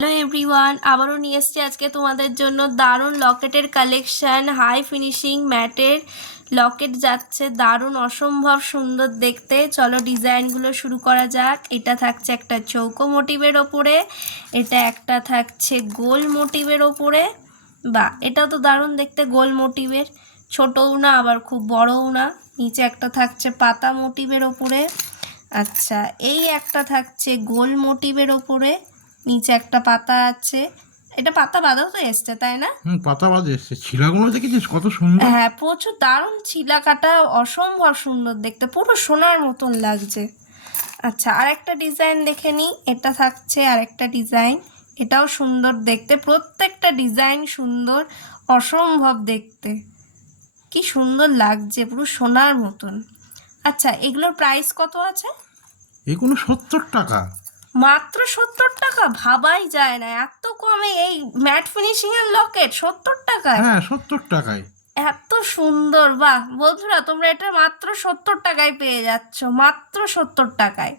Hello everyone, আবারও নিয়ে এসেছি আজকে তোমাদের জন্য দারুণ লকেটের কালেকশন। হাই ফিনিশিং ম্যাটের লকেট যাচ্ছে, দারুণ অসম্ভব সুন্দর দেখতে। চলো ডিজাইনগুলো শুরু করা যাক। এটা থাকছে একটা চৌকো মোটিভের ওপরে, এটা একটা থাকছে গোল মোটিভের ওপরে। বা এটা তো দারুণ দেখতে, গোল মোটিভের, ছোটও না আবার খুব বড়ও না। নিচে একটা থাকছে পাতা মোটিভের ওপরে। আচ্ছা, এই একটা থাকছে গোল মোটিভের ওপরে, নিচে একটা পাতা আছে। এটা পাতা বাঁধাও তো এসছে, তাই না? পাতা বাজে এসছে। ছিলাগুলো দেখেছিস কত সুন্দর? হ্যাঁ, প্রচুর দারুণ ছিলা কাটা, অসম্ভব সুন্দর দেখতে, পুরো সোনার মতন লাগছে। আচ্ছা, আরেকটা ডিজাইন দেখে নিই। এটা থাকছে আরেকটা ডিজাইন, এটাও সুন্দর দেখতে, প্রত্যেকটা ডিজাইন সুন্দর, অসম্ভব দেখতে, কি সুন্দর লাগছে, পুরো সোনার মতন। আচ্ছা, এগুলোর প্রাইস কত আছে? এগুলো 70 টাকা। মাত্র 70 টাকা? ভাবাই যায় না এত কমে এই ম্যাট ফিনিশিং এর লকেট 70 টাকায়। হ্যাঁ, 70 টাকায়। এত সুন্দর! বাহ বন্ধুরা, তোমরা এটা মাত্র 70 টাকায় পেয়ে যাচ্ছ, মাত্র 70 টাকায়।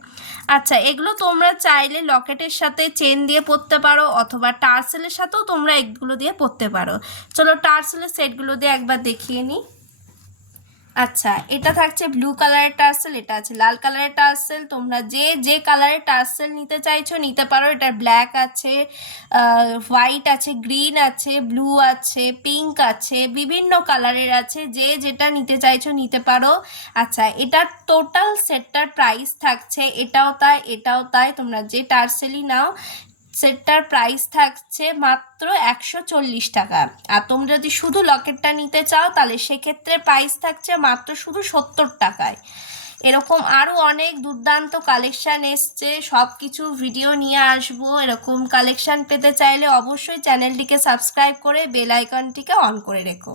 আচ্ছা, এগুলো তোমরা চাইলে লকেটের সাথে চেন দিয়ে পরতে পারো, অথবা টার্সেলের সাথেও তোমরা এগুলো দিয়ে পরতে পারো। চলো টার্সেলের সেটগুলো দিয়ে একবার দেখিয়ে নিই। আচ্ছা, এটা থাকছে ব্লু কালারের টার্সেল, এটা আছে লাল কালারের টার্সেল। তোমরা যে যে কালারের টার্সেল নিতে চাইছো নিতে পারো। এটা ব্ল্যাক আছে, হোয়াইট আছে, গ্রিন আছে, ব্লু আছে, পিঙ্ক আছে, বিভিন্ন কালারের আছে, যে যেটা নিতে চাইছো নিতে পারো। আচ্ছা, এটার টোটাল সেটটার প্রাইস থাকছে, এটাও তাই এটাও তাই, তোমরা যে টার্সেলই নাও সেটটার প্রাইস থাকছে মাত্র 140 টাকা। আর তোমরা যদি শুধু লকেটটা নিতে চাও তাহলে সেক্ষেত্রে প্রাইস থাকছে মাত্র শুধু 70 টাকায়। এরকম আরও অনেক দুর্দান্ত কালেকশান এসছে, সব কিছু ভিডিও নিয়ে আসবো। এরকম কালেকশান পেতে চাইলে অবশ্যই চ্যানেলটিকে সাবস্ক্রাইব করে বেল আইকনটিকে অন করে রেখো।